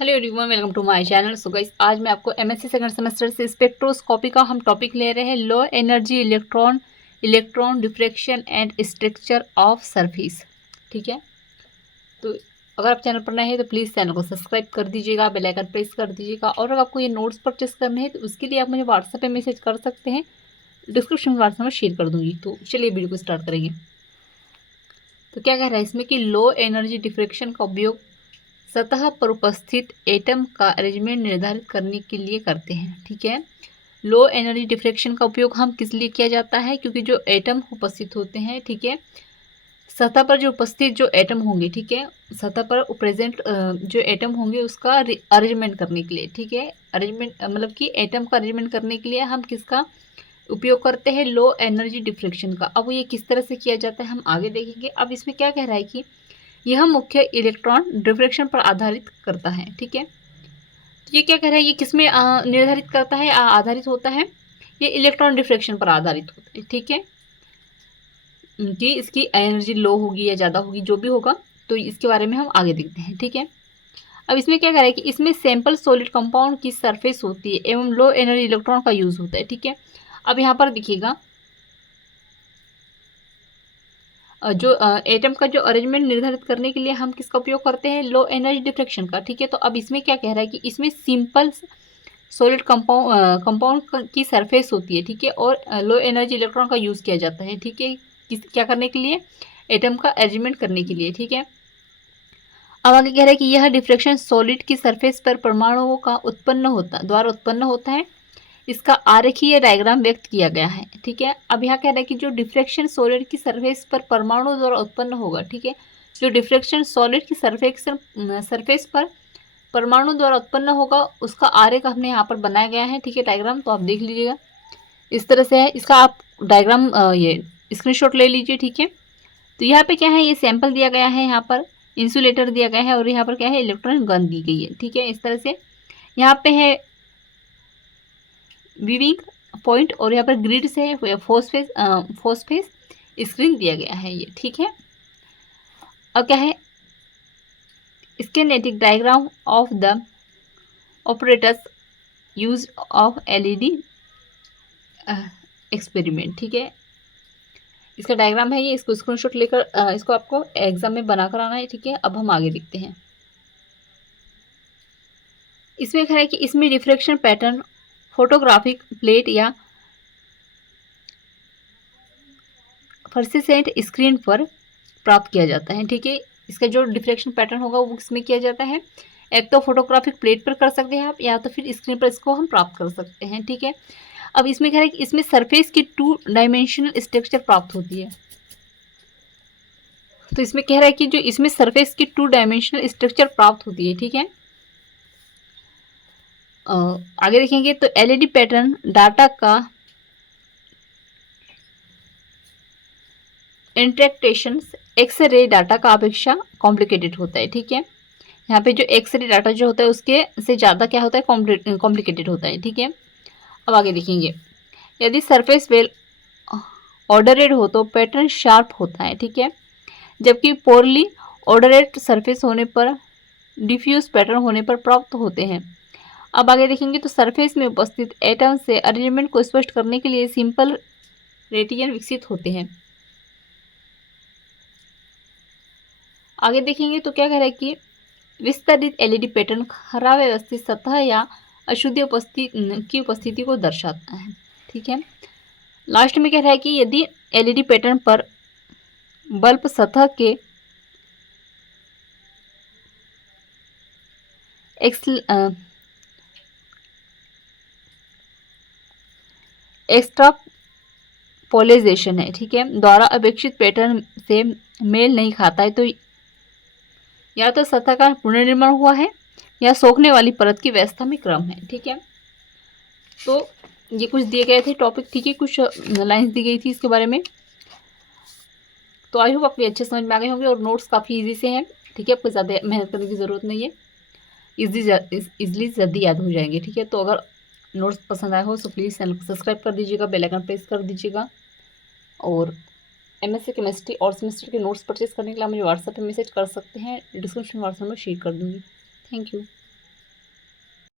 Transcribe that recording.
Hello everyone, welcome to my channel. So guys, आज मैं आपको एमएससी सेकंड सेमेस्टर से स्पेक्ट्रोस्कोपी का हम टॉपिक ले रहे हैं, low energy electron diffraction and structure of surface. ठीक है, तो अगर आप चैनल पर नए हैं तो प्लीज़ चैनल को सब्सक्राइब कर दीजिएगा, बेल आइकन प्रेस कर दीजिएगा। और अगर आपको ये नोट्स परचेस करने हैं तो उसके लिए आप मुझे व्हाट्सएप पे मैसेज कर सकते हैं, डिस्क्रिप्शन में व्हाट्सएप में शेयर कर दूँगी। तो चलिए वीडियो को स्टार्ट करेंगे। तो क्या कह रहा है इसमें कि लो एनर्जी डिफ्रैक्शन का उपयोग सतह पर उपस्थित एटम का अरेंजमेंट निर्धारित करने के लिए करते हैं। ठीक है, लो एनर्जी डिफ्रैक्शन का उपयोग हम किस लिए किया जाता है? क्योंकि जो एटम उपस्थित होते हैं, ठीक है, सतह पर जो उपस्थित जो एटम होंगे, ठीक है, सतह पर प्रेजेंट जो एटम होंगे उसका अरेंजमेंट करने के लिए, ठीक है, अरेंजमेंट मतलब कि एटम का अरेंजमेंट करने के लिए हम किसका उपयोग करते हैं? लो एनर्जी डिफ्रैक्शन का। अब ये किस तरह से किया जाता है हम आगे देखेंगे। अब इसमें क्या कह रहा है कि यह मुख्य इलेक्ट्रॉन डिफ्रैक्शन पर आधारित करता है। ठीक है, तो ये क्या कह रहा है, ये किस में निर्धारित करता है, आधारित होता है? ये इलेक्ट्रॉन डिफ्रैक्शन पर आधारित होता है। ठीक है, कि इसकी एनर्जी लो होगी या ज़्यादा होगी, जो भी होगा, तो इसके बारे में हम आगे देखते हैं। ठीक है, अब इसमें क्या कह रहा है कि इसमें सैंपल सॉलिड कंपाउंड की सरफेस होती है एवं लो एनर्जी इलेक्ट्रॉन का यूज होता है। ठीक है, अब यहाँ पर देखिएगा जो एटम का जो अरेंजमेंट निर्धारित करने के लिए हम किसका उपयोग करते हैं? लो एनर्जी डिफ्रैक्शन का। ठीक है, तो अब इसमें क्या कह रहा है कि इसमें सिंपल सॉलिड कंपाउंड की सरफेस होती है। ठीक है, और लो एनर्जी इलेक्ट्रॉन का यूज़ किया जाता है। ठीक है, क्या करने के लिए? एटम का अरेंजमेंट करने के लिए। ठीक है, अब आगे कह रहा है कि यह डिफ्रैक्शन सॉलिड की सरफेस पर परमाणुओं का द्वारा उत्पन्न होता है। इसका आरेखीय डायग्राम व्यक्त किया गया है। ठीक है, अब यहाँ कह रहा है कि जो डिफ्रैक्शन सॉलिड की सरफेस पर परमाणु द्वारा उत्पन्न होगा, ठीक है, जो डिफ्रैक्शन सॉलिड की सरफेस पर परमाणु द्वारा उत्पन्न होगा उसका आरेख हमने यहाँ पर बनाया गया है। ठीक है, डायग्राम तो आप देख लीजिएगा, इस तरह से है। इसका आप डायग्राम ये स्क्रीनशॉट ले लीजिए। ठीक है, तो यहाँ पे क्या है, ये सैंपल दिया गया है, यहाँ पर इंसुलेटर दिया गया है और यहाँ पर क्या है, इलेक्ट्रॉन गन दी गई है। ठीक है, इस तरह से यहाँ पे है विविंग पॉइंट और यहाँ पर ग्रिड से फोस्फेस स्क्रीन दिया गया है ये। ठीक है, अब क्या है, schematic diagram of the operators use of LED experiment. ठीक है, इसका डायग्राम है ये, इसको स्क्रीनशॉट लेकर इसको आपको एग्जाम में बनाकर आना है। ठीक है, अब हम आगे देखते हैं। इसमें कह रहा है कि इसमें रिफ्लेक्शन पैटर्न फोटोग्राफिक प्लेट या फ्लुओरोसेंट स्क्रीन पर प्राप्त किया जाता है। ठीक है, इसका जो डिफ्रेक्शन पैटर्न होगा वो इसमें किया जाता है, एक तो फोटोग्राफिक प्लेट पर कर सकते हैं आप, या तो फिर स्क्रीन पर इसको हम प्राप्त कर सकते हैं। ठीक है, अब इसमें कह रहा है कि इसमें सरफेस की 2 डायमेंशनल स्ट्रक्चर प्राप्त होती है। तो इसमें कह रहा है कि जो इसमें सरफेस की 2 डायमेंशनल स्ट्रक्चर प्राप्त होती है। ठीक है, आगे देखेंगे तो एलईडी पैटर्न डाटा का इंटरेक्टेशन एक्सरे डाटा का अपेक्षा कॉम्प्लिकेटेड होता है। ठीक है, यहाँ पे जो एक्सरे डाटा जो होता है उसके से ज़्यादा क्या होता है, कॉम्प्लिकेटेड होता है। ठीक है, अब आगे देखेंगे, यदि सरफेस वेल ऑर्डरेड हो तो पैटर्न शार्प होता है। ठीक है, जबकि पोरली ऑर्डरेड सरफेस होने पर डिफ्यूज पैटर्न होने पर प्राप्त होते हैं। अब आगे देखेंगे तो सरफेस में उपस्थित एटम से अरेंजमेंट को स्पष्ट करने के लिए सिंपल रेटियन विकसित होते हैं। आगे देखेंगे तो क्या कह रहा है कि विस्तारित एलईडी पैटर्न खराब व्यवस्थित सतह या अशुद्ध की उपस्थिति को दर्शाता है। ठीक है, लास्ट में कह रहा है कि यदि एलईडी पैटर्न पर बल्ब सतह के एक्स्ट्रापोलेशन है, ठीक है, द्वारा अपेक्षित पैटर्न से मेल नहीं खाता है, तो या तो सतह का पुनर्निर्माण हुआ है या सोखने वाली परत की व्यवस्था में क्रम है। ठीक है, तो ये कुछ दिए गए थे टॉपिक। ठीक है, कुछ लाइंस दी गई थी इसके बारे में, तो आई होप आपको अच्छे समझ में आ गए होंगे और नोट्स काफ़ी इजी से हैं। ठीक है, आपको ज़्यादा मेहनत करने की ज़रूरत नहीं है, इजली जल्दी याद हो जाएंगे। ठीक है, तो अगर नोट्स पसंद आए हो तो प्लीज़ चैनल को सब्सक्राइब कर दीजिएगा, बेल आइकन प्रेस कर दीजिएगा। और एमएससी केमिस्ट्री और सेमेस्टर के नोट्स परचेस करने के लिए आप मुझे व्हाट्सएप पे मैसेज कर सकते हैं, डिस्क्रिप्शन व्हाट्सएप में शेयर कर दूँगी। Thank you.